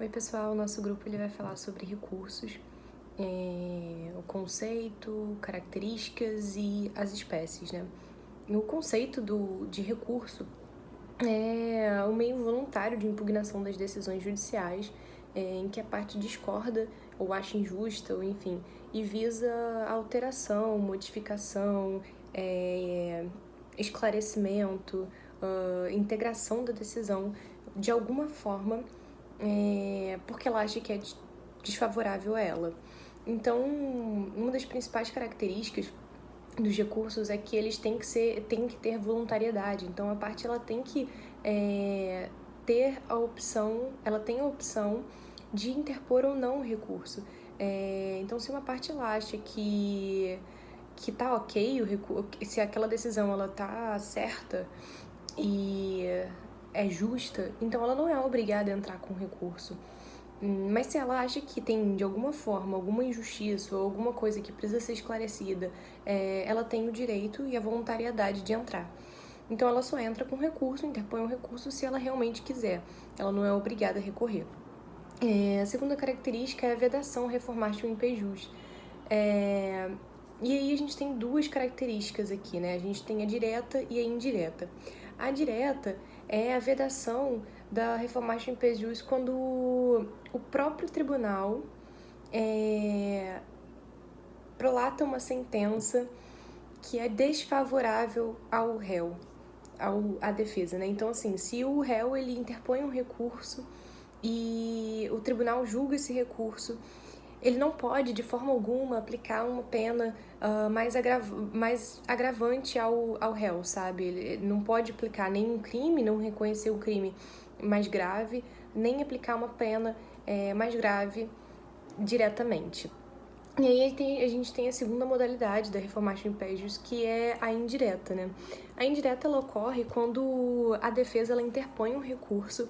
Oi, pessoal. O nosso grupo ele vai falar sobre recursos, o conceito, características e as espécies, né? E o conceito de recurso é o meio voluntário de impugnação das decisões judiciais em que a parte discorda ou acha injusta, ou enfim, e visa alteração, modificação, esclarecimento, integração da decisão de alguma forma porque ela acha que é desfavorável a ela. Então, uma das principais características dos recursos é que eles têm que ter voluntariedade. Então, a parte ela tem que ter a opção, ela tem a opção de interpor ou não o recurso. Então, se uma parte ela acha que tá ok, se aquela decisão ela tá certa e é justa, então ela não é obrigada a entrar com recurso. Mas se ela acha que tem, de alguma forma, alguma injustiça ou alguma coisa que precisa ser esclarecida, ela tem o direito e a voluntariedade de entrar. Então ela só entra com recurso, interpõe um recurso se ela realmente quiser. Ela não é obrigada a recorrer. A segunda característica é a vedação reformatio impejus. E aí a gente tem duas características aqui, né? A gente tem a direta e a indireta. A direta é a vedação da reformatio impejus quando o próprio tribunal prolata uma sentença que é desfavorável ao réu, à defesa, né? Então, assim, se o réu ele interpõe um recurso e o tribunal julga esse recurso, ele não pode, de forma alguma, aplicar uma pena mais agravante ao réu, sabe? Ele não pode aplicar nenhum crime, não reconhecer o crime mais grave, nem aplicar uma pena mais grave diretamente. E aí a gente tem a segunda modalidade da reformatio impejus, que é a indireta, né? A indireta ela ocorre quando a defesa ela interpõe um recurso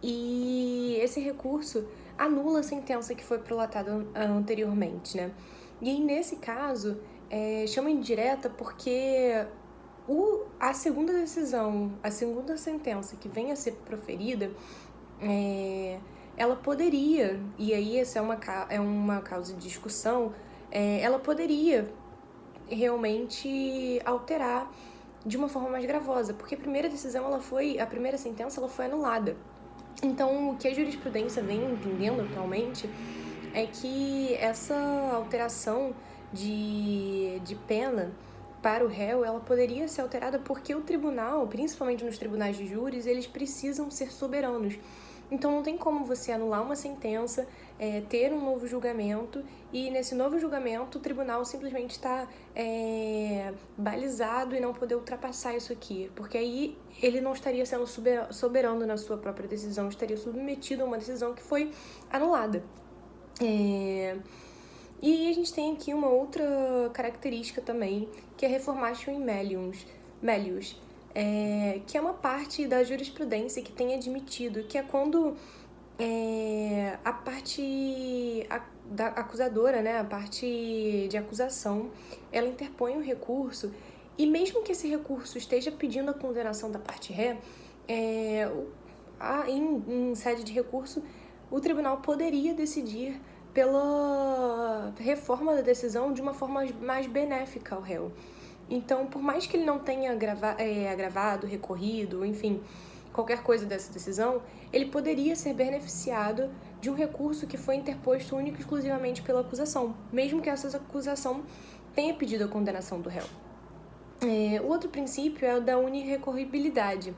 e esse recurso anula a sentença que foi prolatada anteriormente, né? E aí, nesse caso, chama indireta porque a segunda decisão, a segunda sentença que venha a ser proferida, ela poderia, e aí essa é uma causa de discussão, ela poderia realmente alterar de uma forma mais gravosa, porque a primeira sentença ela foi anulada. Então, o que a jurisprudência vem entendendo atualmente é que essa alteração de pena para o réu, ela poderia ser alterada porque o tribunal, principalmente nos tribunais de júris, eles precisam ser soberanos. Então não tem como você anular uma sentença, ter um novo julgamento e nesse novo julgamento o tribunal simplesmente está balizado e não poder ultrapassar isso aqui, porque aí ele não estaria sendo soberano na sua própria decisão, estaria submetido a uma decisão que foi anulada. E a gente tem aqui uma outra característica também, que é reformatio in melius, que é uma parte da jurisprudência que tem admitido que é quando a parte da acusadora, né, a parte de acusação, ela interpõe um recurso e mesmo que esse recurso esteja pedindo a condenação da parte ré, em sede de recurso, o tribunal poderia decidir pela reforma da decisão de uma forma mais benéfica ao réu. Então, por mais que ele não tenha agravado, recorrido, enfim, qualquer coisa dessa decisão, ele poderia ser beneficiado de um recurso que foi interposto único e exclusivamente pela acusação, mesmo que essa acusação tenha pedido a condenação do réu. O outro princípio é o da unirrecorribilidade.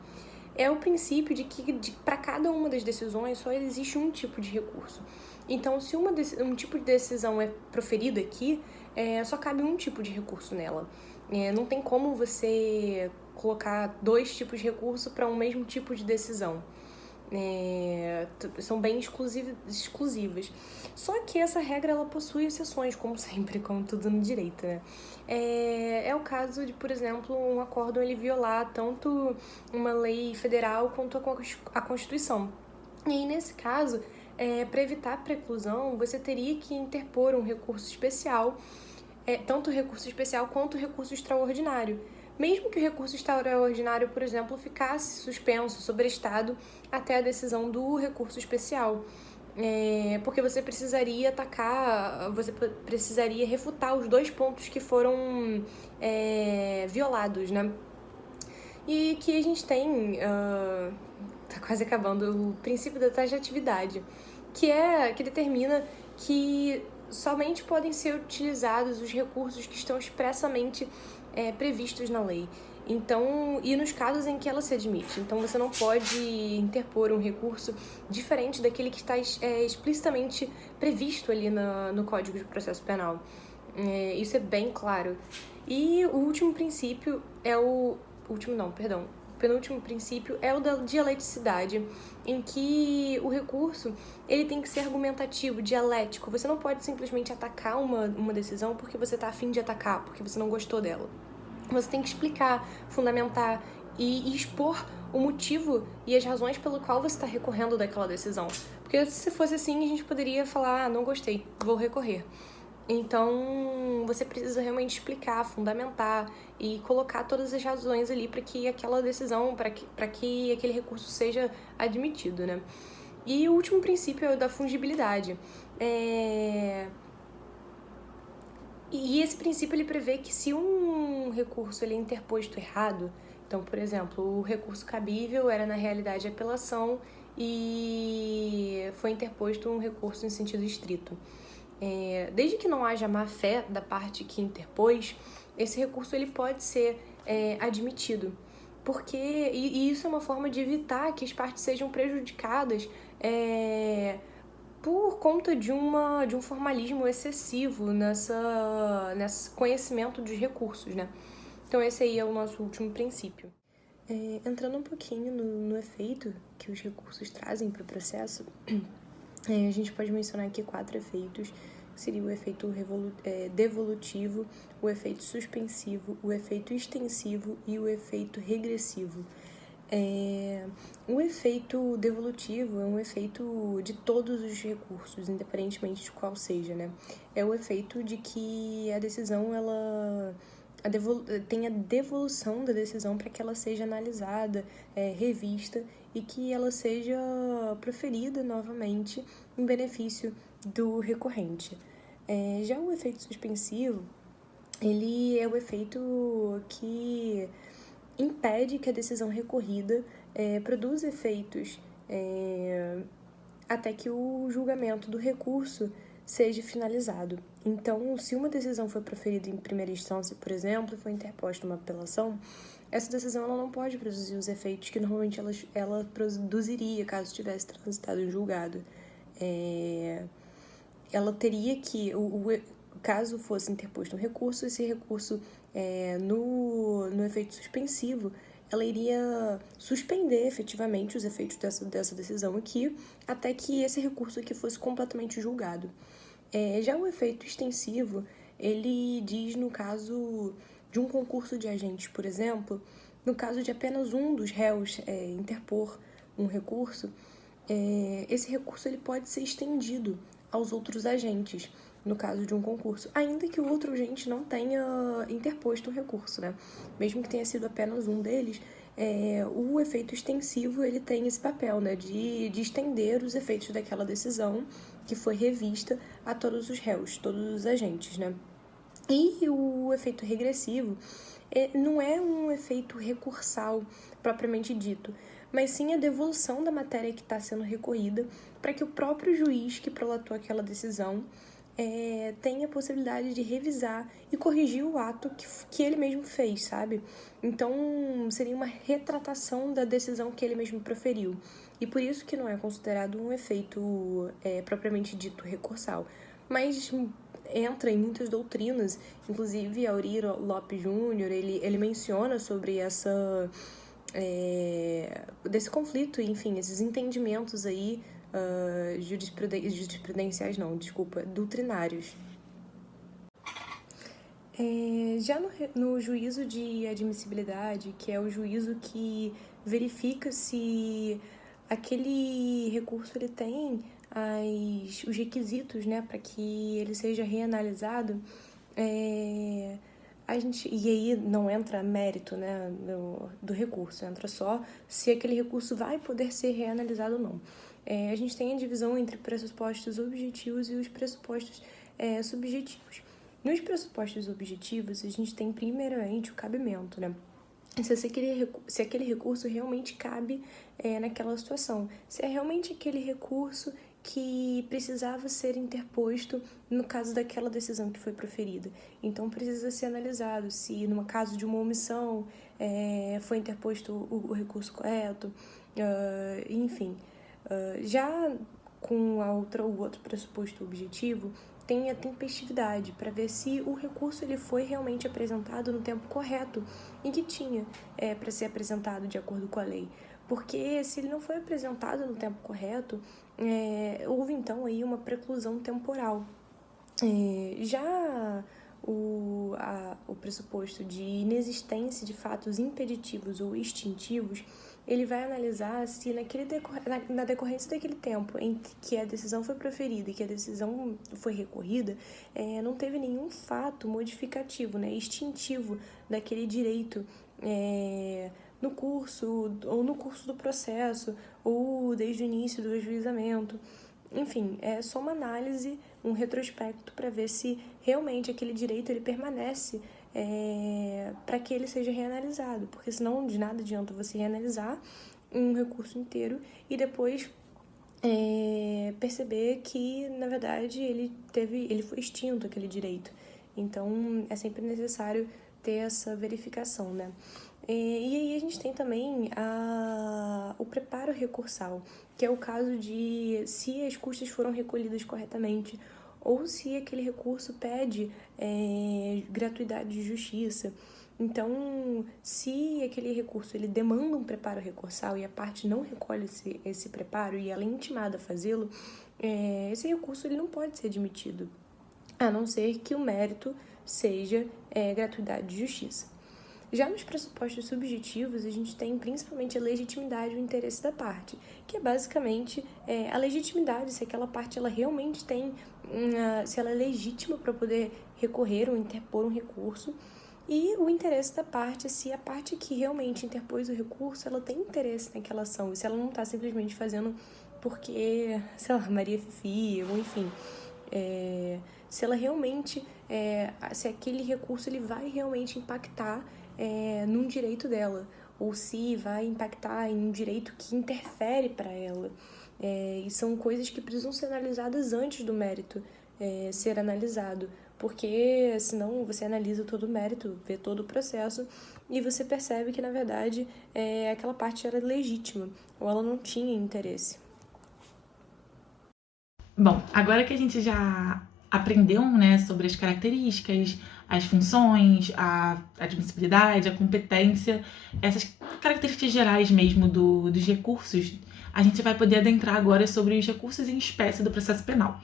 É o princípio de que para cada uma das decisões só existe um tipo de recurso. Então, se um tipo de decisão é proferida aqui, só cabe um tipo de recurso nela. Não tem como você colocar dois tipos de recurso para um mesmo tipo de decisão. São bem exclusivas. Só que essa regra ela possui exceções, como sempre, como tudo no direito, né? É o caso de, por exemplo, um acórdão ele violar tanto uma lei federal quanto a Constituição. E aí, nesse caso, para evitar a preclusão, você teria que interpor um recurso especial, tanto o recurso especial quanto o recurso extraordinário. mesmo que o recurso extraordinário, por exemplo, ficasse suspenso, sobrestado até a decisão do recurso especial. Porque você precisaria você precisaria refutar os 2 pontos que foram violados, né? E que a gente tem, tá quase acabando, o princípio da taxatividade, que determina que somente podem ser utilizados os recursos que estão expressamente previstos na lei. Então, e nos casos em que ela se admite. Então, você não pode interpor um recurso diferente daquele que está explicitamente previsto ali no Código de Processo Penal. Isso é bem claro. E o último princípio é o penúltimo princípio é o da dialeticidade, em que o recurso ele tem que ser argumentativo, dialético. Você não pode simplesmente atacar uma decisão porque você está a fim de atacar, porque você não gostou dela. Você tem que explicar, fundamentar e expor o motivo e as razões pelo qual você está recorrendo daquela decisão. Porque se fosse assim, a gente poderia falar, não gostei, vou recorrer. Então, você precisa realmente explicar, fundamentar e colocar todas as razões ali para que aquela decisão, para que aquele recurso seja admitido, né? E o último princípio é o da fungibilidade. E esse princípio ele prevê que se um recurso ele é interposto errado, então, por exemplo, o recurso cabível era na realidade apelação e foi interposto um recurso em sentido estrito. Desde que não haja má-fé da parte que interpôs, esse recurso ele pode ser admitido. E isso é uma forma de evitar que as partes sejam prejudicadas por conta de um formalismo excessivo nesse conhecimento dos recursos, né? Então esse aí é o nosso último princípio. Entrando um pouquinho no efeito que os recursos trazem para o processo, a gente pode mencionar aqui 4 efeitos, que seria o efeito devolutivo, o efeito suspensivo, o efeito extensivo e o efeito regressivo. O efeito devolutivo é um efeito de todos os recursos, independentemente de qual seja, né? É o efeito de que a decisão, tem a devolução da decisão para que ela seja analisada, revista e que ela seja proferida novamente em benefício do recorrente. Já o efeito suspensivo, ele é o efeito que impede que a decisão recorrida produza efeitos até que o julgamento do recurso seja finalizado. Então, se uma decisão foi proferida em primeira instância, por exemplo, e foi interposta uma apelação, essa decisão ela não pode produzir os efeitos que normalmente ela produziria caso tivesse transitado em julgado. Ela teria que, caso fosse interposto um recurso, esse recurso, no efeito suspensivo, ela iria suspender efetivamente os efeitos dessa decisão aqui, até que esse recurso aqui fosse completamente julgado. Já o efeito extensivo, ele diz no caso de um concurso de agentes, por exemplo, no caso de apenas um dos réus interpor um recurso, esse recurso ele pode ser estendido aos outros agentes, no caso de um concurso, ainda que o outro agente não tenha interposto um recurso, né? Mesmo que tenha sido apenas um deles, o efeito extensivo ele tem esse papel, né, de estender os efeitos daquela decisão que foi revista a todos os réus, todos os agentes, né? E o efeito regressivo não é um efeito recursal propriamente dito, mas sim a devolução da matéria que está sendo recorrida para que o próprio juiz que prolatou aquela decisão tenha a possibilidade de revisar e corrigir o ato que ele mesmo fez, sabe? Então, seria uma retratação da decisão que ele mesmo proferiu. E por isso que não é considerado um efeito propriamente dito recursal. Mas entra em muitas doutrinas, inclusive Aurir Lopes Júnior, ele menciona sobre desse conflito, enfim, esses entendimentos aí jurisprudenciais não, desculpa, doutrinários. Já no juízo de admissibilidade, que é o juízo que verifica se aquele recurso ele tem os requisitos, né, para que ele seja reanalisado, e aí não entra mérito, né, do recurso, entra só se aquele recurso vai poder ser reanalisado ou não. A gente tem a divisão entre pressupostos objetivos e os pressupostos subjetivos. Nos pressupostos objetivos, a gente tem primeiramente o cabimento, né? Se aquele recurso realmente cabe naquela situação. Se é realmente aquele recurso que precisava ser interposto no caso daquela decisão que foi proferida. Então, precisa ser analisado se, no caso de uma omissão, foi interposto o recurso correto, enfim. Já com o outro pressuposto objetivo, tem a tempestividade, para ver se o recurso ele foi realmente apresentado no tempo correto em que tinha para ser apresentado de acordo com a lei. Porque se ele não foi apresentado no tempo correto, houve então aí uma preclusão temporal. Já o pressuposto de inexistência de fatos impeditivos ou extintivos, ele vai analisar se na decorrência daquele tempo em que a decisão foi proferida e que a decisão foi recorrida, não teve nenhum fato modificativo, né, extintivo daquele direito no curso do processo ou desde o início do ajuizamento. Enfim, é só uma análise, um retrospecto para ver se realmente aquele direito ele permanece para que ele seja reanalisado, porque senão de nada adianta você reanalisar um recurso inteiro e depois perceber que, na verdade, ele foi extinto, aquele direito. Então, é sempre necessário ter essa verificação, né? E aí a gente tem também o preparo recursal, que é o caso de se as custas foram recolhidas corretamente ou se aquele recurso pede gratuidade de justiça. Então, se aquele recurso ele demanda um preparo recursal e a parte não recolhe esse preparo e ela é intimada a fazê-lo, esse recurso ele não pode ser admitido, a não ser que o mérito seja gratuidade de justiça. Já nos pressupostos subjetivos, a gente tem principalmente a legitimidade e o interesse da parte, que é basicamente a legitimidade, se aquela parte ela realmente tem, se ela é legítima para poder recorrer ou interpor um recurso, e o interesse da parte, se a parte que realmente interpôs o recurso, ela tem interesse naquela ação, e se ela não está simplesmente fazendo porque, sei lá, Maria Fifi, ou enfim, se ela realmente, se aquele recurso ele vai realmente impactar num direito dela, ou se vai impactar em um direito que interfere para ela. E são coisas que precisam ser analisadas antes do mérito ser analisado, porque senão você analisa todo o mérito, vê todo o processo e você percebe que, na verdade, aquela parte era legítima ou ela não tinha interesse. Bom, agora que a gente já aprendeu, né, sobre as características, as funções, a admissibilidade, a competência, essas características gerais mesmo dos recursos, a gente vai poder adentrar agora sobre os recursos em espécie do processo penal.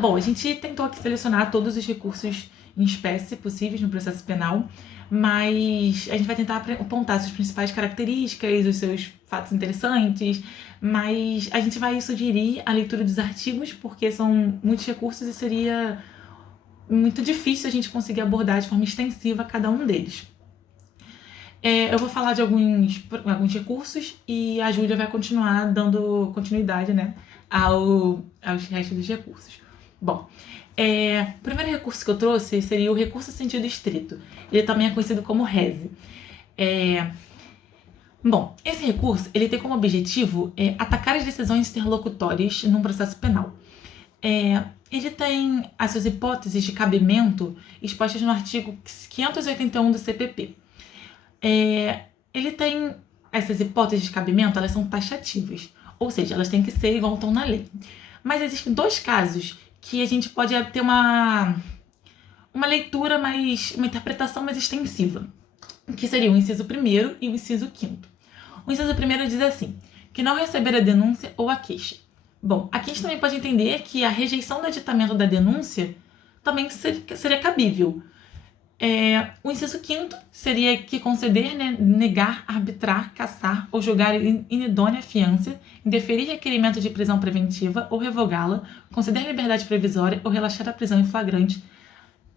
Bom, a gente tentou aqui selecionar todos os recursos em espécie possíveis no processo penal, mas a gente vai tentar apontar suas principais características, os seus fatos interessantes, mas a gente vai sugerir a leitura dos artigos, porque são muitos recursos e seria muito difícil a gente conseguir abordar de forma extensiva cada um deles. Eu vou falar de alguns recursos e a Júlia vai continuar dando continuidade, né, aos restos dos recursos. Bom, o primeiro recurso que eu trouxe seria o recurso sentido estrito. Ele também é conhecido como rese. Bom, esse recurso ele tem como objetivo atacar as decisões interlocutórias num processo penal. Ele tem as suas hipóteses de cabimento expostas no artigo 581 do CPP. Ele tem essas hipóteses de cabimento, elas são taxativas, ou seja, elas têm que ser igual estão na lei. Mas existem dois casos que a gente pode ter uma leitura uma interpretação mais extensiva, que seria o inciso 1º e o inciso 5º. O inciso 1º diz assim, que não receber a denúncia ou a queixa. Bom, aqui a gente também pode entender que a rejeição do aditamento da denúncia também seria cabível. O inciso 5º seria que conceder, né, negar, arbitrar, cassar ou julgar inidônea a fiança, indeferir requerimento de prisão preventiva ou revogá-la, conceder liberdade provisória ou relaxar a prisão em flagrante.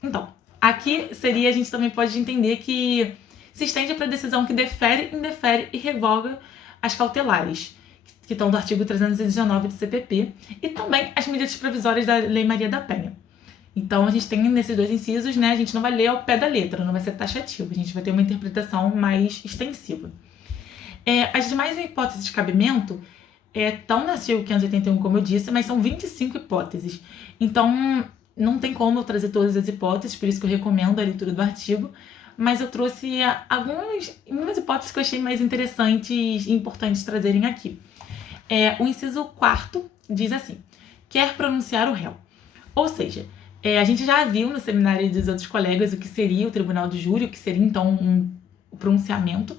Então, Aqui seria, a gente também pode entender que se estende para a decisão que defere, indefere e revoga as cautelares, que estão do artigo 319 do CPP, e também as medidas provisórias da Lei Maria da Penha. Então, a gente tem nesses dois incisos, né, a gente não vai ler ao pé da letra, não vai ser taxativo, a gente vai ter uma interpretação mais extensiva. As demais hipóteses de cabimento estão no artigo 581, como eu disse, mas são 25 hipóteses. Então, não tem como eu trazer todas as hipóteses, por isso que eu recomendo a leitura do artigo, mas eu trouxe algumas hipóteses que eu achei mais interessantes e importantes trazerem aqui. O inciso 4º diz assim: quer pronunciar o réu. Ou seja, a gente já viu no seminário dos outros colegas o que seria o tribunal de júri, o que seria então o pronunciamento.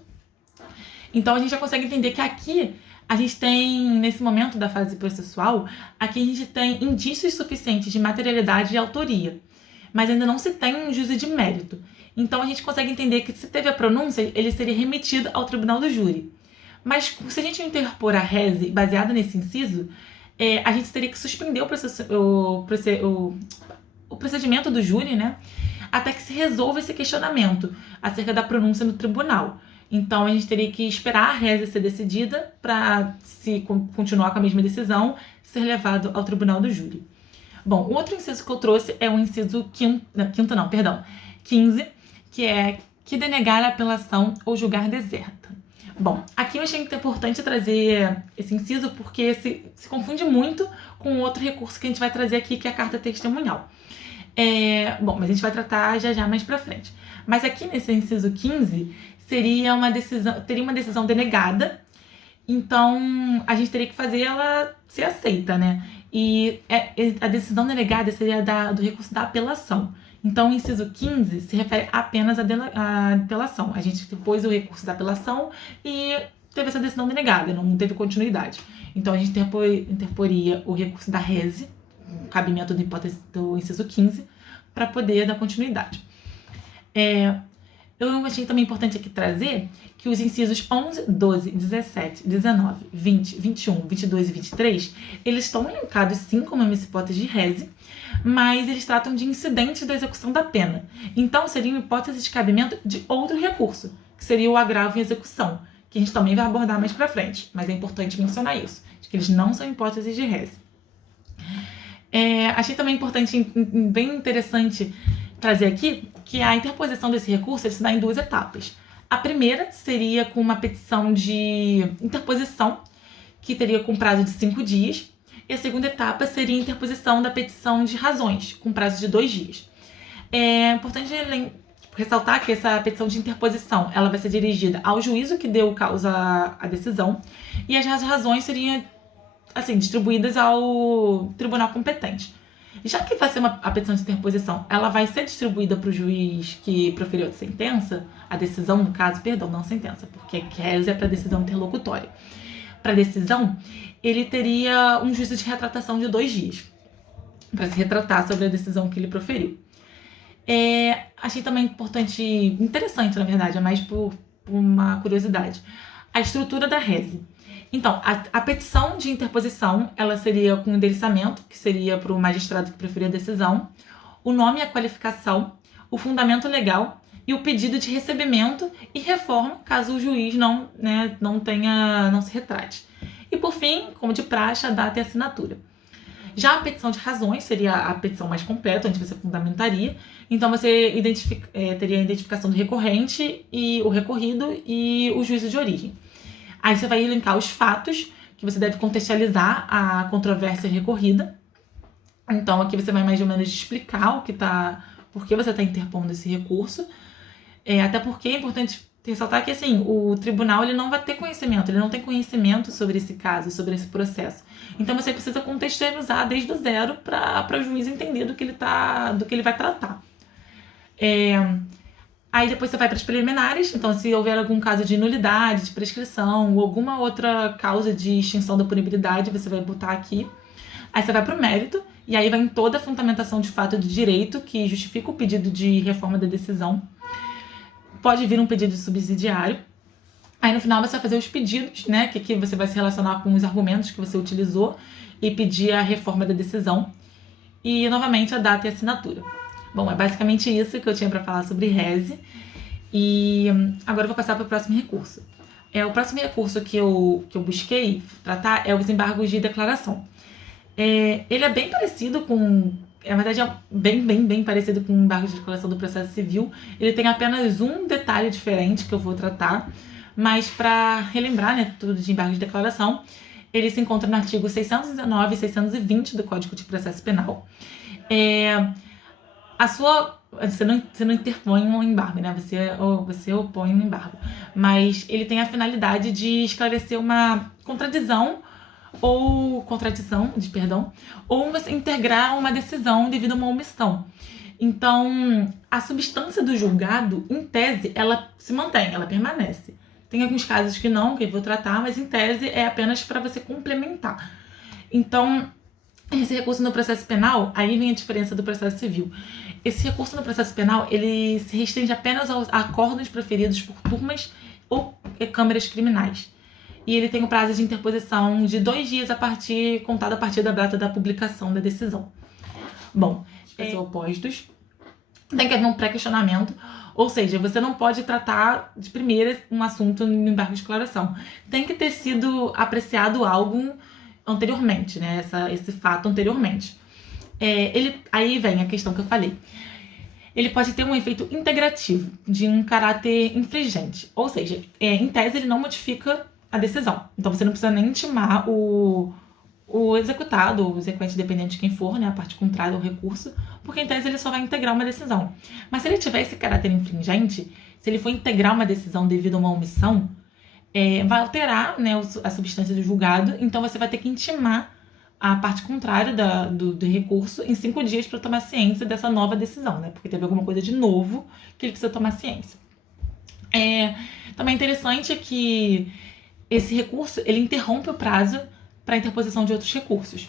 Então a gente já consegue entender que aqui a gente tem, nesse momento da fase processual, aqui a gente tem indícios suficientes de materialidade e autoria, mas ainda não se tem um juízo de mérito. Então a gente consegue entender que se teve a pronúncia, ele seria remetido ao tribunal do júri. Mas se a gente interpor a rese baseada nesse inciso, a gente teria que suspender o procedimento do júri, né, até que se resolva esse questionamento acerca da pronúncia no tribunal. Então, a gente teria que esperar a rese ser decidida para, se continuar com a mesma decisão, ser levado ao tribunal do júri. Bom, o outro inciso que eu trouxe é o inciso 15, que é que denegar a apelação ou julgar deserta. Bom, aqui eu achei importante trazer esse inciso porque se confunde muito com outro recurso que a gente vai trazer aqui, que é a carta testemunhal. Bom, mas a gente vai tratar já mais pra frente. Mas aqui nesse inciso 15, teria uma decisão denegada, então a gente teria que fazer ela ser aceita, né? E a decisão denegada seria do recurso da apelação. Então, o inciso 15 se refere apenas à apelação. A gente pôs o recurso da apelação e teve essa decisão denegada, não teve continuidade. Então, a gente interporia o recurso da rese, o cabimento da hipótese do inciso 15, para poder dar continuidade. Eu achei também importante aqui trazer que os incisos 11, 12, 17, 19, 20, 21, 22 e 23, eles estão elencados sim como uma hipótese de rese, mas eles tratam de incidentes da execução da pena. Então, seriam hipóteses de cabimento de outro recurso, que seria o agravo em execução, que a gente também vai abordar mais pra frente, mas é importante mencionar isso, de que eles não são hipóteses de rese. Achei também importante, bem interessante, trazer aqui que a interposição desse recurso se dá em 2 etapas. A primeira seria com uma petição de interposição, que teria com prazo de 5 dias, e a segunda etapa seria a interposição da petição de razões, com prazo de 2 dias. É importante ressaltar que essa petição de interposição ela vai ser dirigida ao juízo que deu causa à decisão, e as razões seriam distribuídas ao tribunal competente. Já que vai ser a petição de interposição, ela vai ser distribuída para o juiz que proferiu a sentença, a decisão, no caso, perdão, não sentença, porque rese é para decisão interlocutória. Para decisão, ele teria um juízo de retratação de 2 dias, para se retratar sobre a decisão que ele proferiu. Achei também interessante, na verdade, é mais por uma curiosidade, a estrutura da rese. Então, a petição de interposição, ela seria com endereçamento, que seria para o magistrado que preferir a decisão, o nome e a qualificação, o fundamento legal e o pedido de recebimento e reforma, caso o juiz não se retrate. E, por fim, como de praxe, a data e a assinatura. Já a petição de razões seria a petição mais completa, onde você fundamentaria. Então, você teria a identificação do recorrente, e o recorrido e o juízo de origem. Aí você vai elencar os fatos que você deve contextualizar a controvérsia recorrida. Então, aqui você vai mais ou menos explicar por que você está interpondo esse recurso. Até porque é importante ressaltar que, o tribunal ele não vai ter conhecimento, ele não tem conhecimento sobre esse caso, sobre esse processo. Então, você precisa contextualizar desde o zero para o juiz entender do que ele vai tratar. Aí depois você vai para as preliminares, então se houver algum caso de nulidade, de prescrição ou alguma outra causa de extinção da punibilidade, você vai botar aqui. Aí você vai para o mérito, e aí vai em toda a fundamentação de fato de direito que justifica o pedido de reforma da decisão. Pode vir um pedido subsidiário. Aí no final você vai fazer os pedidos, né, que aqui você vai se relacionar com os argumentos que você utilizou e pedir a reforma da decisão. E novamente a data e a assinatura. Bom, é basicamente isso que eu tinha para falar sobre Reze. E agora eu vou passar para o próximo recurso. O próximo recurso que eu busquei tratar é os embargos de declaração. Ele é bem parecido com... Na verdade, é bem parecido com o embargo de declaração do processo civil. Ele tem apenas um detalhe diferente que eu vou tratar, mas para relembrar, né, tudo de embargo de declaração, ele se encontra no artigo 619 e 620 do Código de Processo Penal. Você não interpõe um embargo, né? Você opõe um embargo. Mas ele tem a finalidade de esclarecer uma contradição, ou você integrar uma decisão devido a uma omissão. Então, a substância do julgado, em tese, ela se mantém, ela permanece. Tem alguns casos que não, que eu vou tratar, mas em tese é apenas para você complementar. Então, esse recurso no processo penal, aí vem a diferença do processo civil. Esse recurso no processo penal, ele se restringe apenas aos acordos proferidos por turmas ou câmaras criminais. E ele tem o prazo de interposição de 2 dias contado a partir da data da publicação da decisão. Bom, são opostos. Tem que haver um pré-questionamento, ou seja, você não pode tratar de primeira um assunto no embargo de declaração. Tem que ter sido apreciado algo anteriormente, né? Esse fato anteriormente. Aí vem a questão que eu falei. Ele pode ter um efeito integrativo, de um caráter infringente. Ou seja, em tese ele não modifica a decisão. Então você não precisa nem intimar o executado, ou o exequente, dependente de quem for, né, a parte contrária ao recurso, porque em tese ele só vai integrar uma decisão. Mas se ele tiver esse caráter infringente, se ele for integrar uma decisão devido a uma omissão, vai alterar, né, a substância do julgado, então você vai ter que intimar a parte contrária do recurso em 5 dias para tomar ciência dessa nova decisão, né, porque teve alguma coisa de novo que ele precisa tomar ciência. Também interessante que esse recurso, ele interrompe o prazo para a interposição de outros recursos.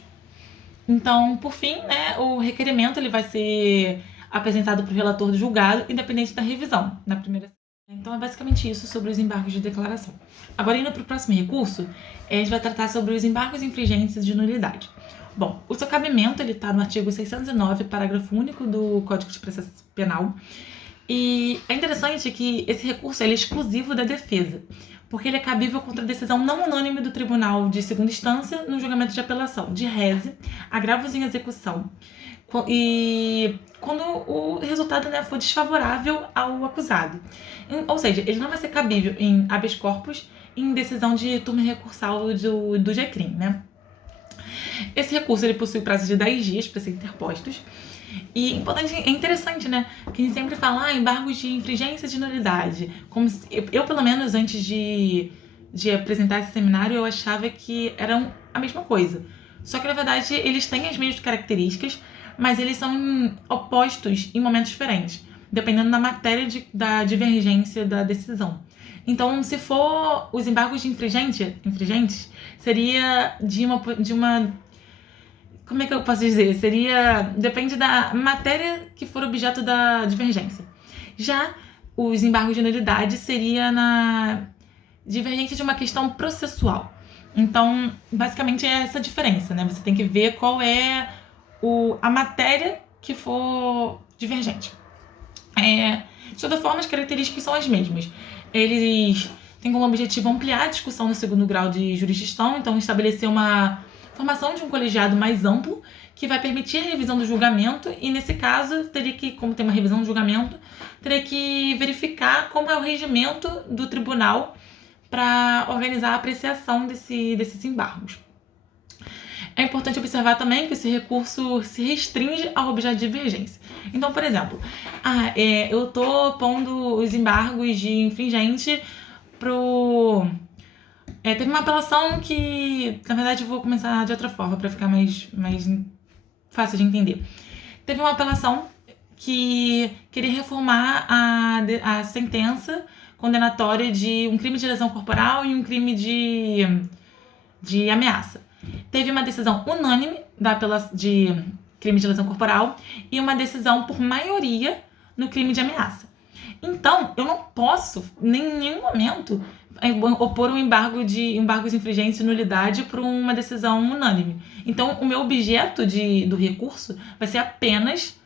Então, por fim, né, o requerimento ele vai ser apresentado para o relator do julgado, independente da revisão, na primeira. Então, é basicamente isso sobre os embargos de declaração. Agora, indo para o próximo recurso, a gente vai tratar sobre os embargos infringentes de nulidade. Bom, o seu cabimento está no artigo 609, parágrafo único do Código de Processo Penal. E é interessante que esse recurso é exclusivo da defesa, porque ele é cabível contra a decisão não unânime do Tribunal de Segunda Instância no julgamento de apelação, de reze, agravos em execução, e quando o resultado, né, for desfavorável ao acusado. Ou seja, ele não vai ser cabível em habeas corpus e em decisão de turma recursal do GCRIM, né? Esse recurso ele possui prazo de 10 dias para ser interpostos. E é interessante, né? Que a gente sempre fala embargos de infringência de nulidade. Como se, eu, pelo menos, antes de apresentar esse seminário, eu achava que eram a mesma coisa. Só que, na verdade, eles têm as mesmas características, mas eles são opostos em momentos diferentes, dependendo da matéria da divergência da decisão. Então, se for os embargos de infringentes, seria de uma como é que eu posso dizer? Depende da matéria que for objeto da divergência. Já os embargos de nulidade seria na divergência de uma questão processual. Então, basicamente é essa diferença, né? Você tem que ver qual é a matéria que for divergente. De toda forma, as características são as mesmas. Eles têm como objetivo ampliar a discussão no segundo grau de jurisdição, então estabelecer uma formação de um colegiado mais amplo, que vai permitir a revisão do julgamento, e nesse caso, como tem uma revisão do julgamento, teria que verificar como é o regimento do tribunal para organizar a apreciação desses embargos. É importante observar também que esse recurso se restringe ao objeto de divergência. Então, por exemplo, eu estou pondo os embargos de infringente teve uma apelação que, na verdade, eu vou começar de outra forma para ficar mais fácil de entender. Teve uma apelação que queria reformar a sentença condenatória de um crime de lesão corporal e um crime de ameaça. Teve uma decisão unânime de crime de lesão corporal e uma decisão por maioria no crime de ameaça. Então, eu não posso, em nenhum momento, opor embargos infringentes de nulidade por uma decisão unânime. Então, o meu objeto do recurso vai ser apenas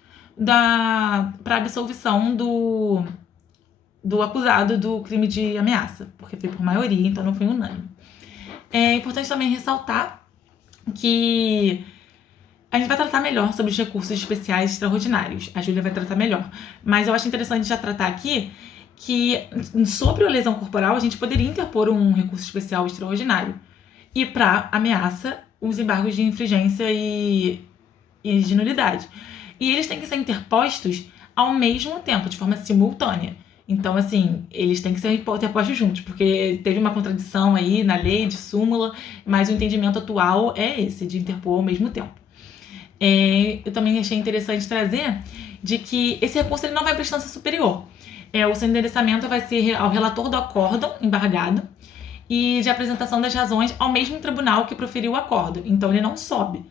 para absolvição do acusado do crime de ameaça, porque foi por maioria, então não foi unânime. É importante também ressaltar que a gente vai tratar melhor sobre os recursos especiais extraordinários. A Júlia vai tratar melhor. Mas eu acho interessante já tratar aqui que sobre a lesão corporal a gente poderia interpor um recurso especial extraordinário. E para ameaça, os embargos de infringência e de nulidade. E eles têm que ser interpostos ao mesmo tempo, de forma simultânea. Então, assim, eles têm que ser interpostos juntos, porque teve uma contradição aí na lei de súmula, mas o entendimento atual é esse, de interpor ao mesmo tempo. Eu também achei interessante trazer de que esse recurso ele não vai para a instância superior. O seu endereçamento vai ser ao relator do acórdão embargado e de apresentação das razões ao mesmo tribunal que proferiu o acórdão. Então, ele não sobe.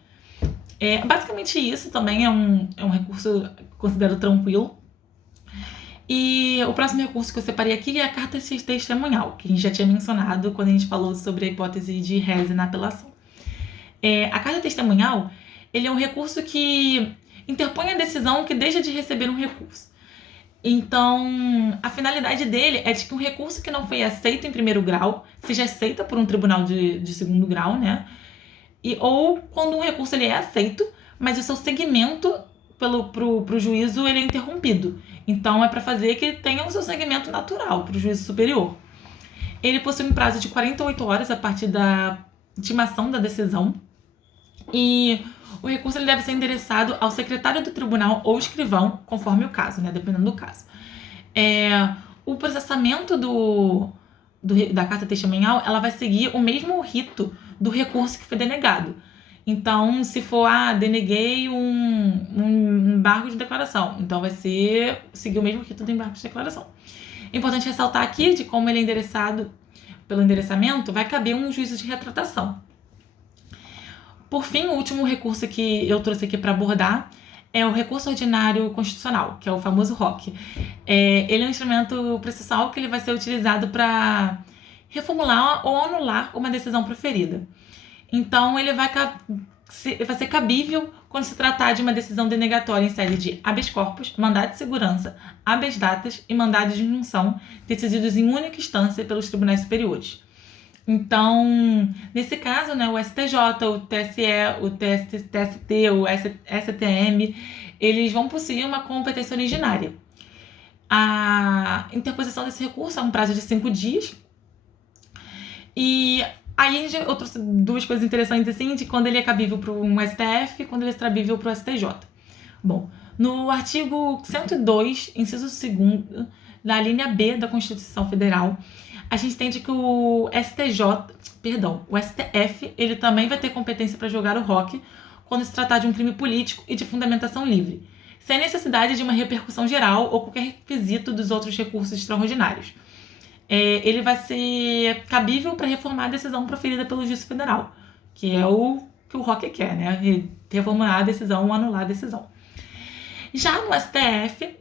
Basicamente isso também é um recurso considerado tranquilo. E o próximo recurso que eu separei aqui é a carta testemunhal, que a gente já tinha mencionado quando a gente falou sobre a hipótese de reze na apelação. A carta testemunhal ele é um recurso que interpõe a decisão que deixa de receber um recurso. Então, a finalidade dele é de que um recurso que não foi aceito em primeiro grau seja aceito por um tribunal de segundo grau, né? Ou quando um recurso ele é aceito, mas o seu segmento pro juízo ele é interrompido. Então, é para fazer que tenha o seu segmento natural para o juízo superior. Ele possui um prazo de 48 horas a partir da intimação da decisão. E o recurso ele deve ser endereçado ao secretário do tribunal ou escrivão, conforme o caso, né? Dependendo do caso. O processamento da carta testemunhal, ela vai seguir o mesmo rito do recurso que foi denegado. Então, se for, deneguei um embargo de declaração, então vai seguir o mesmo rito do embargo de declaração. É importante ressaltar aqui de como ele é endereçado pelo endereçamento, vai caber um juízo de retratação. Por fim, o último recurso que eu trouxe aqui para abordar é o recurso ordinário constitucional, que é o famoso ROC. Ele é um instrumento processual que ele vai ser utilizado para reformular ou anular uma decisão proferida. Então, ele vai ser cabível quando se tratar de uma decisão denegatória em sede de habeas corpus, mandado de segurança, habeas datas e mandado de injunção, decididos em única instância pelos tribunais superiores. Então, nesse caso, né, o STJ, o TSE, o TST, o STM, eles vão possuir uma competência originária. A interposição desse recurso é um prazo de 5 dias. E aí eu trouxe duas coisas interessantes, assim, de quando ele é cabível para um STF e quando ele é cabível para o STJ. Bom, no artigo 102, inciso 2º, da linha B da Constituição Federal, a gente entende que o STF, ele também vai ter competência para julgar o ROC quando se tratar de um crime político e de fundamentação livre, sem necessidade de uma repercussão geral ou qualquer requisito dos outros recursos extraordinários. Ele vai ser cabível para reformar a decisão proferida pelo juiz federal, que é o que o ROC quer, né? Reformular a decisão ou anular a decisão. Já no STF,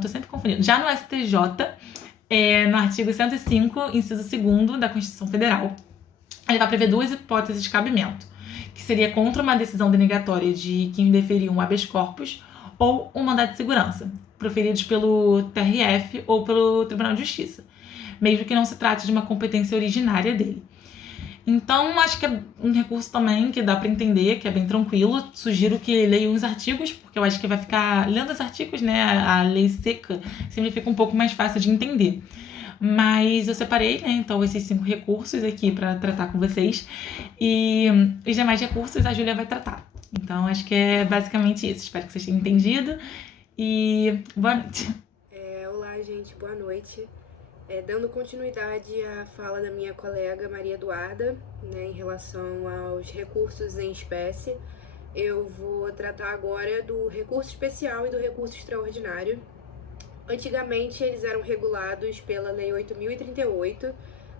tô sempre confundindo. Já no STJ, no artigo 105, inciso 2º da Constituição Federal, ele vai prever duas hipóteses de cabimento, que seria contra uma decisão denegatória de quem deferiu um habeas corpus ou um mandado de segurança, proferidos pelo TRF ou pelo Tribunal de Justiça, mesmo que não se trate de uma competência originária dele. Então, acho que é um recurso também que dá para entender, que é bem tranquilo. Sugiro que leiam os artigos, porque eu acho que vai ficar... Lendo os artigos, né, a lei seca, sempre fica um pouco mais fácil de entender. Mas eu separei, né, então, esses 5 recursos aqui para tratar com vocês. E os demais recursos a Júlia vai tratar. Então, acho que é basicamente isso. Espero que vocês tenham entendido. E boa noite. Olá, gente. Boa noite. Dando continuidade à fala da minha colega Maria Eduarda, né, em relação aos recursos em espécie, eu vou tratar agora do recurso especial e do recurso extraordinário. Antigamente, eles eram regulados pela Lei 8.038,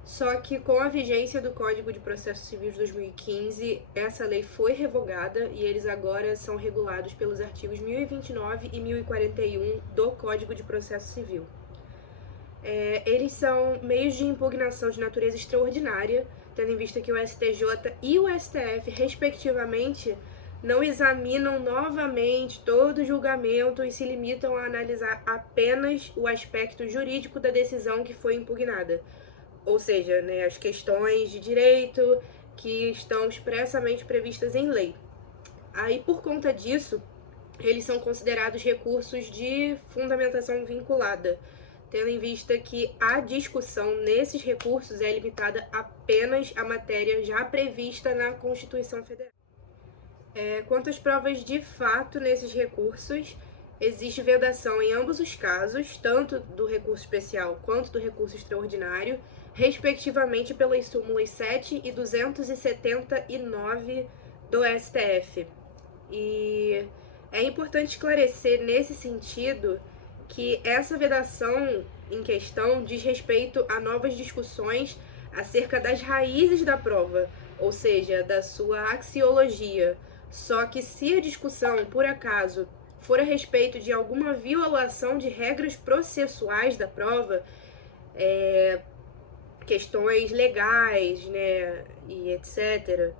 só que com a vigência do Código de Processo Civil de 2015, essa lei foi revogada e eles agora são regulados pelos artigos 1029 e 1041 do Código de Processo Civil. Eles são meios de impugnação de natureza extraordinária, tendo em vista que o STJ e o STF, respectivamente, não examinam novamente todo o julgamento e se limitam a analisar apenas o aspecto jurídico da decisão que foi impugnada, ou seja, né, as questões de direito que estão expressamente previstas em lei. Aí, por conta disso, eles são considerados recursos de fundamentação vinculada, tendo em vista que a discussão nesses recursos é limitada apenas à matéria já prevista na Constituição Federal. Quanto às provas de fato nesses recursos, existe vedação em ambos os casos, tanto do recurso especial quanto do recurso extraordinário, respectivamente pelas súmulas 7 e 279 do STF. E é importante esclarecer nesse sentido que essa vedação em questão diz respeito a novas discussões acerca das raízes da prova, ou seja, da sua axiologia. Só que se a discussão, por acaso, for a respeito de alguma violação de regras processuais da prova, questões legais, né, e etc.,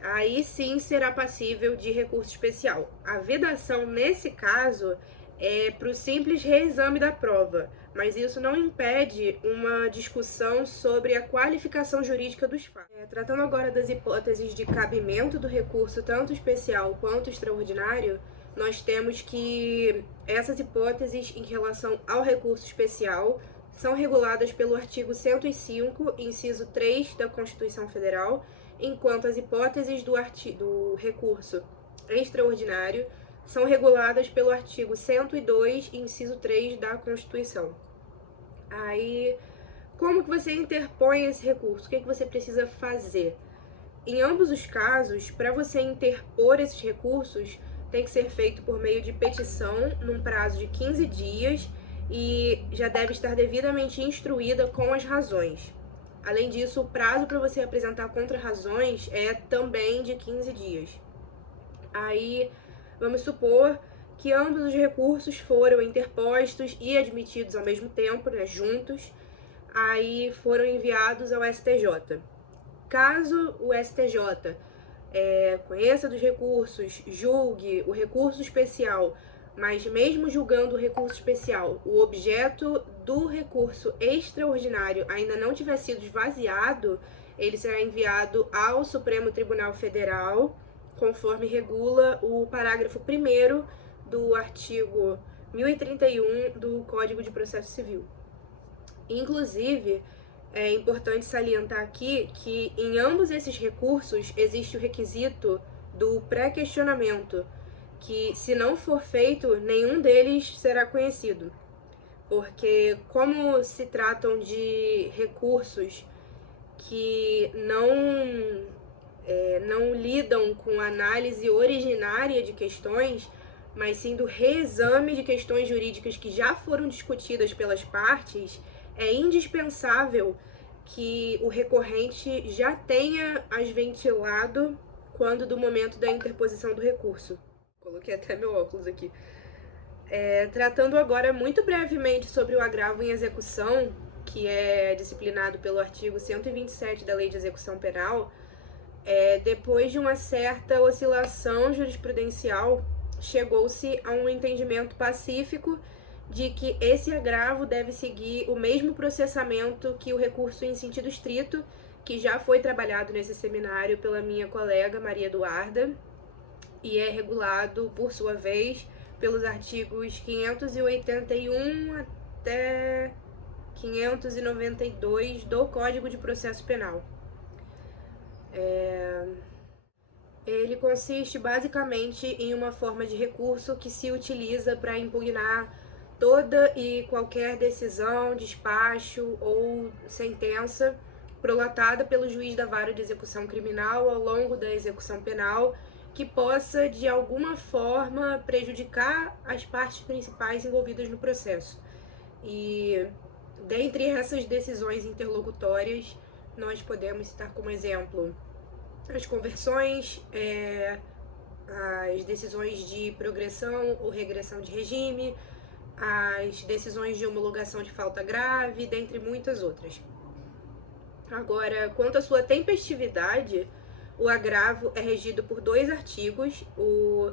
aí sim será passível de recurso especial. A vedação, nesse caso, é para o simples reexame da prova, mas isso não impede uma discussão sobre a qualificação jurídica dos fatos. Tratando agora das hipóteses de cabimento do recurso, tanto especial quanto extraordinário, nós temos que essas hipóteses em relação ao recurso especial são reguladas pelo artigo 105, inciso 3 da Constituição Federal, enquanto as hipóteses do recurso extraordinário são reguladas pelo artigo 102, inciso 3 da Constituição. Aí, como que você interpõe esse recurso? O que você precisa fazer? Em ambos os casos, para você interpor esses recursos, tem que ser feito por meio de petição num prazo de 15 dias e já deve estar devidamente instruída com as razões. Além disso, o prazo para você apresentar contra-razões é também de 15 dias. Aí, vamos supor que ambos os recursos foram interpostos e admitidos ao mesmo tempo, né, juntos, aí foram enviados ao STJ. Caso o STJ conheça dos recursos, julgue o recurso especial, mas mesmo julgando o recurso especial, o objeto do recurso extraordinário ainda não tiver sido esvaziado, ele será enviado ao Supremo Tribunal Federal, conforme regula o parágrafo 1º do artigo 1031 do Código de Processo Civil. Inclusive, é importante salientar aqui que em ambos esses recursos existe o requisito do pré-questionamento, que se não for feito, nenhum deles será conhecido. Porque como se tratam de recursos que não lidam com análise originária de questões, mas sim do reexame de questões jurídicas que já foram discutidas pelas partes, é indispensável que o recorrente já tenha as ventilado quando do momento da interposição do recurso. Coloquei até meu óculos aqui. Tratando agora muito brevemente sobre o agravo em execução, que é disciplinado pelo artigo 127 da Lei de Execução Penal, depois de uma certa oscilação jurisprudencial, chegou-se a um entendimento pacífico de que esse agravo deve seguir o mesmo processamento que o recurso em sentido estrito, que já foi trabalhado nesse seminário pela minha colega Maria Eduarda, e é regulado, por sua vez, pelos artigos 581 até 592 do Código de Processo Penal. Ele consiste basicamente em uma forma de recurso que se utiliza para impugnar toda e qualquer decisão, despacho ou sentença prolatada pelo juiz da vara de execução criminal ao longo da execução penal que possa, de alguma forma, prejudicar as partes principais envolvidas no processo. E, dentre essas decisões interlocutórias, nós podemos citar como exemplo as conversões, as decisões de progressão ou regressão de regime, as decisões de homologação de falta grave, dentre muitas outras. Agora, quanto à sua tempestividade, o agravo é regido por 2 artigos, o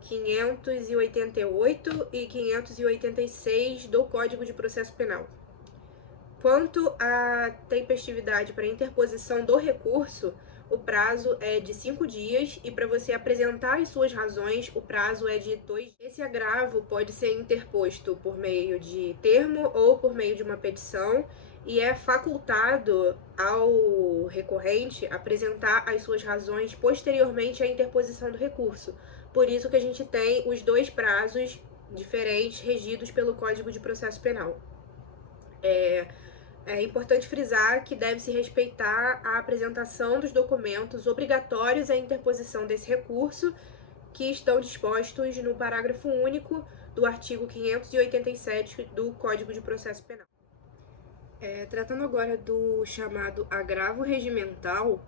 588 e 586 do Código de Processo Penal. Quanto à tempestividade para interposição do recurso, o prazo é de 5 dias e para você apresentar as suas razões, o prazo é de 2. Esse agravo pode ser interposto por meio de termo ou por meio de uma petição e é facultado ao recorrente apresentar as suas razões posteriormente à interposição do recurso. Por isso que a gente tem os 2 prazos diferentes regidos pelo Código de Processo Penal. É importante frisar que deve-se respeitar a apresentação dos documentos obrigatórios à interposição desse recurso, que estão dispostos no parágrafo único do artigo 587 do Código de Processo Penal. Tratando agora do chamado agravo regimental,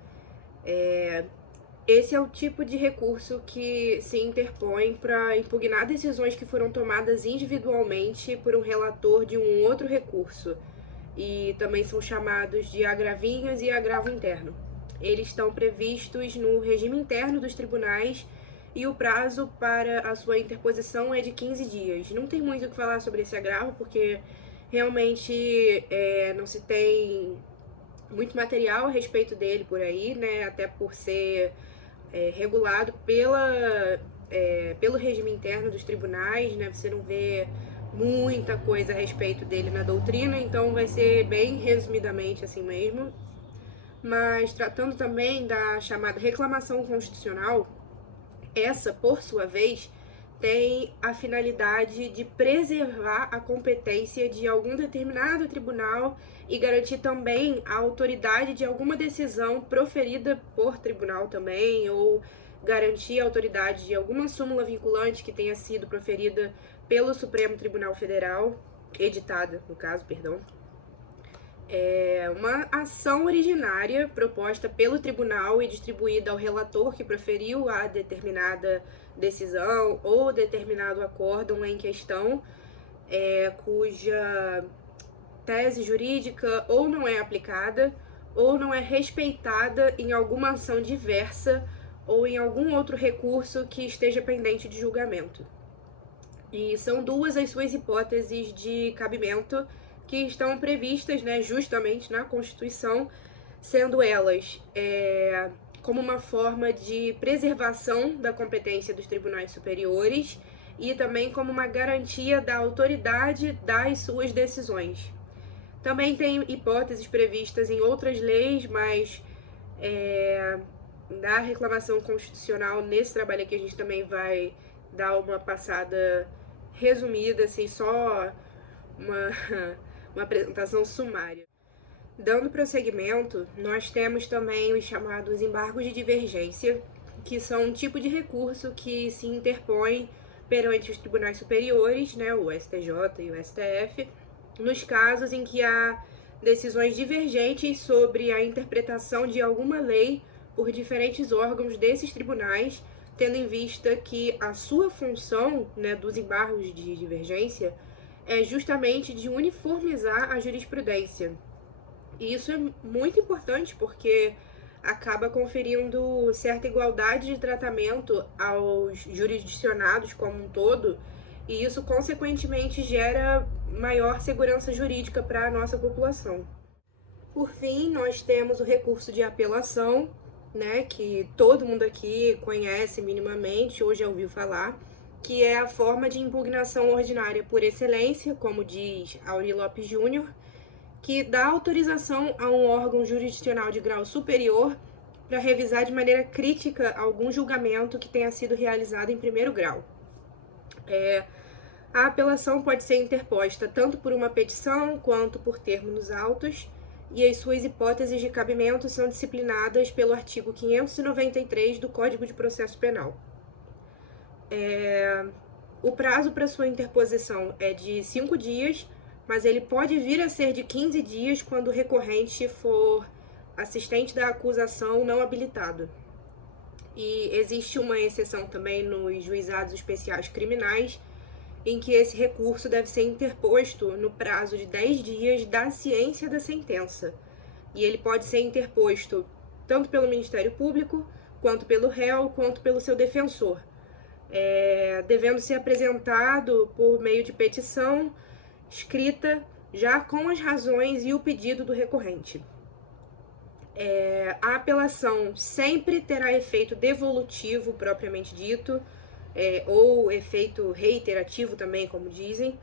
esse é o tipo de recurso que se interpõe para impugnar decisões que foram tomadas individualmente por um relator de um outro recurso, e também são chamados de agravinhos e agravo interno. Eles estão previstos no regime interno dos tribunais e o prazo para a sua interposição é de 15 dias. Não tem muito o que falar sobre esse agravo, porque realmente não se tem muito material a respeito dele por aí, né? Até por ser regulado pelo regime interno dos tribunais, né? Você não vê muita coisa a respeito dele na doutrina, então vai ser bem resumidamente assim mesmo. Mas tratando também da chamada reclamação constitucional, essa, por sua vez, tem a finalidade de preservar a competência de algum determinado tribunal e garantir também a autoridade de alguma decisão proferida por tribunal também, ou garantir a autoridade de alguma súmula vinculante que tenha sido proferida pelo Supremo Tribunal Federal, editada, no caso, perdão. É uma ação originária proposta pelo tribunal e distribuída ao relator que proferiu a determinada decisão ou determinado acórdão em questão, cuja tese jurídica ou não é aplicada ou não é respeitada em alguma ação diversa ou em algum outro recurso que esteja pendente de julgamento. E são 2 as suas hipóteses de cabimento que estão previstas, né, justamente na Constituição, sendo elas como uma forma de preservação da competência dos tribunais superiores e também como uma garantia da autoridade das suas decisões. Também tem hipóteses previstas em outras leis, mas da reclamação constitucional, nesse trabalho aqui a gente também vai dar uma passada resumida, assim, só uma apresentação sumária. Dando prosseguimento, nós temos também os chamados embargos de divergência, que são um tipo de recurso que se interpõe perante os tribunais superiores, né, o STJ e o STF, nos casos em que há decisões divergentes sobre a interpretação de alguma lei por diferentes órgãos desses tribunais, tendo em vista que a sua função, né, dos embargos de divergência é justamente de uniformizar a jurisprudência. E isso é muito importante porque acaba conferindo certa igualdade de tratamento aos jurisdicionados como um todo, e isso consequentemente gera maior segurança jurídica para a nossa população. Por fim, nós temos o recurso de apelação, né, que todo mundo aqui conhece minimamente ou já ouviu falar, que é a forma de impugnação ordinária por excelência, como diz Auri Lopes Júnior, que dá autorização a um órgão jurisdicional de grau superior para revisar de maneira crítica algum julgamento que tenha sido realizado em primeiro grau. A apelação pode ser interposta tanto por uma petição quanto por termo nos autos, e as suas hipóteses de cabimento são disciplinadas pelo artigo 593 do Código de Processo Penal. O prazo para sua interposição é de 5 dias, mas ele pode vir a ser de 15 dias quando o recorrente for assistente da acusação não habilitado. E existe uma exceção também nos juizados especiais criminais, em que esse recurso deve ser interposto no prazo de 10 dias da ciência da sentença. E ele pode ser interposto tanto pelo Ministério Público, quanto pelo réu, quanto pelo seu defensor, devendo ser apresentado por meio de petição escrita, já com as razões e o pedido do recorrente. A apelação sempre terá efeito devolutivo, propriamente dito, ou efeito reiterativo também, como dizem,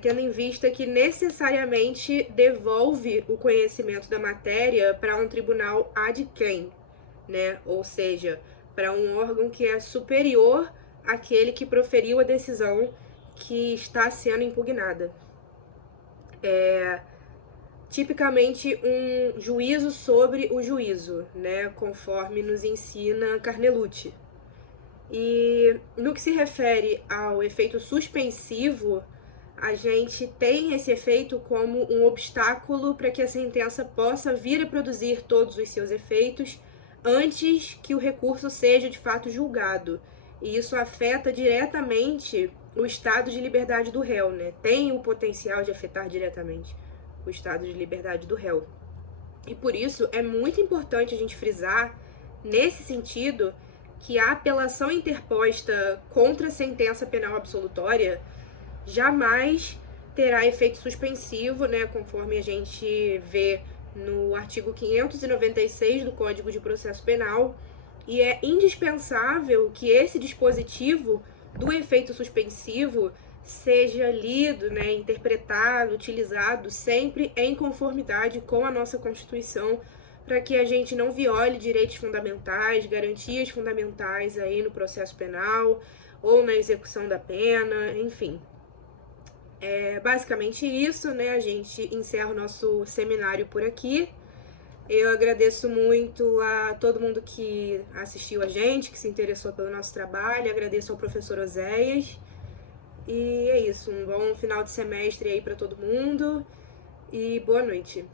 tendo em vista que necessariamente devolve o conhecimento da matéria para um tribunal ad quem, né? Ou seja, para um órgão que é superior àquele que proferiu a decisão que está sendo impugnada. Tipicamente um juízo sobre o juízo, né? Conforme nos ensina Carnelucci. E no que se refere ao efeito suspensivo, a gente tem esse efeito como um obstáculo para que a sentença possa vir a produzir todos os seus efeitos antes que o recurso seja de fato julgado. E isso afeta diretamente o estado de liberdade do réu, né? Tem o potencial de afetar diretamente o estado de liberdade do réu. E por isso é muito importante a gente frisar, nesse sentido, que a apelação interposta contra a sentença penal absolutória jamais terá efeito suspensivo, né, conforme a gente vê no artigo 596 do Código de Processo Penal, e é indispensável que esse dispositivo do efeito suspensivo seja lido, né, interpretado, utilizado sempre em conformidade com a nossa Constituição, para que a gente não viole direitos fundamentais, garantias fundamentais aí no processo penal ou na execução da pena, enfim. É basicamente isso, né? A gente encerra o nosso seminário por aqui. Eu agradeço muito a todo mundo que assistiu a gente, que se interessou pelo nosso trabalho. Agradeço ao professor Oséias. E é isso, um bom final de semestre aí para todo mundo e boa noite.